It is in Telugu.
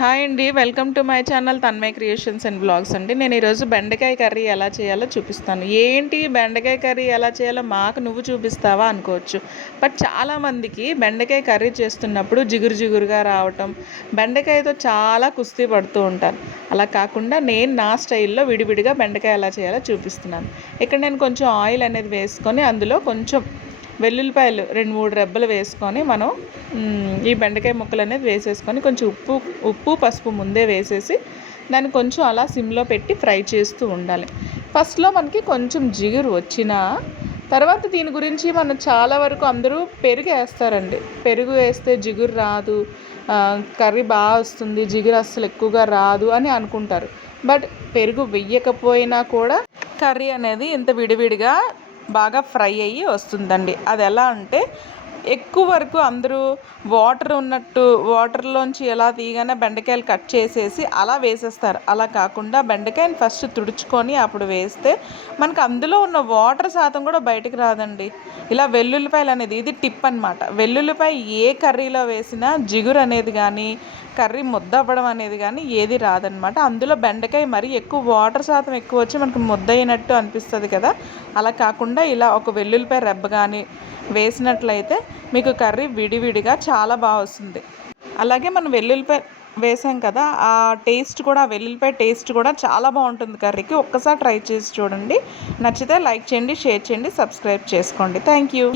హాయ్ అండి. Welcome to my channel Tanmaya creations and vlogs అండి. నేను ఈరోజు బెండకాయ కర్రీ ఎలా చేయాలో చూపిస్తాను. ఏంటి బెండకాయ కర్రీ ఎలా చేయాలో మాకు నువ్వు చూపిస్తావా అనుకోవచ్చు. బట్ చాలామందికి బెండకాయ కర్రీ చేస్తున్నప్పుడు జిగురు జిగురుగా రావటం బెండకాయతో చాలా కుస్తీ పడుతూ ఉంటారు. అలా కాకుండా నేను నా స్టైల్లో విడివిడిగా బెండకాయ ఎలా చేయాలో చూపిస్తున్నాను. ఇక్కడ నేను కొంచెం ఆయిల్ అనేది వేసుకొని అందులో కొంచెం వెల్లుల్లిపాయలు రెండు మూడు రెబ్బలు వేసుకొని మనం ఈ బెండకాయ ముక్కలు అనేది వేసేసుకొని కొంచెం ఉప్పు ఉప్పు పసుపు ముందే వేసేసి దాన్ని కొంచెం అలా సిమ్లో పెట్టి ఫ్రై చేస్తూ ఉండాలి. ఫస్ట్లో మనకి కొంచెం జిగురు వచ్చినా తర్వాత దీని గురించి మనం చాలా వరకు అందరూ పెరుగు వేస్తారండి. పెరుగు వేస్తే జిగురు రాదు. కర్రీ బాగా వస్తుంది జిగురు అస్సలు ఎక్కువగా రాదు అని అనుకుంటారు. బట్ పెరుగు వెయ్యకపోయినా కూడా కర్రీ అనేది ఇంత విడివిడిగా బాగా ఫ్రై అయ్యి వస్తుందండి. అది ఎలా అంటే ఎక్కువ వరకు అందరూ వాటర్ ఉన్నట్టు వాటర్లోంచి ఎలా తీయగానే బెండకాయలు కట్ చేసేసి అలా వేసేస్తారు. అలా కాకుండా బెండకాయని ఫస్ట్ తుడుచుకొని అప్పుడు వేస్తే మనకు అందులో ఉన్న వాటర్ శాతం కూడా బయటకు రాదండి. ఇలా వెల్లుల్లిపాయలు అనేది ఇది టిప్ అనమాట వెల్లుల్లిపాయ ఏ కర్రీలో వేసినా జిగురు అనేది కానీ కర్రీ ముద్ద అవ్వడం అనేది కానీ ఏది రాదనమాట అందులో బెండకాయ మరి ఎక్కువ వాటర్ శాతం ఎక్కువ వచ్చి మనకు ముద్ద అయినట్టు అనిపిస్తుంది కదా. అలా కాకుండా ఇలా ఒక వెల్లుల్లిపాయ రెబ్బ కానీ వేసినట్లయితే మీకు కర్రీ విడివిడిగా చాలా బాగా వస్తుంది. అలాగే మనం వెల్లుల్లిపాయ వేసాం కదా ఆ టేస్ట్ కూడా వెల్లుల్లిపాయ టేస్ట్ కూడా చాలా బాగుంటుంది కర్రీకి. ఒక్కసారి ట్రై చేసి చూడండి. నచ్చితే లైక్ చేయండి షేర్ చేయండి సబ్స్క్రైబ్ చేసుకోండి. Thank you.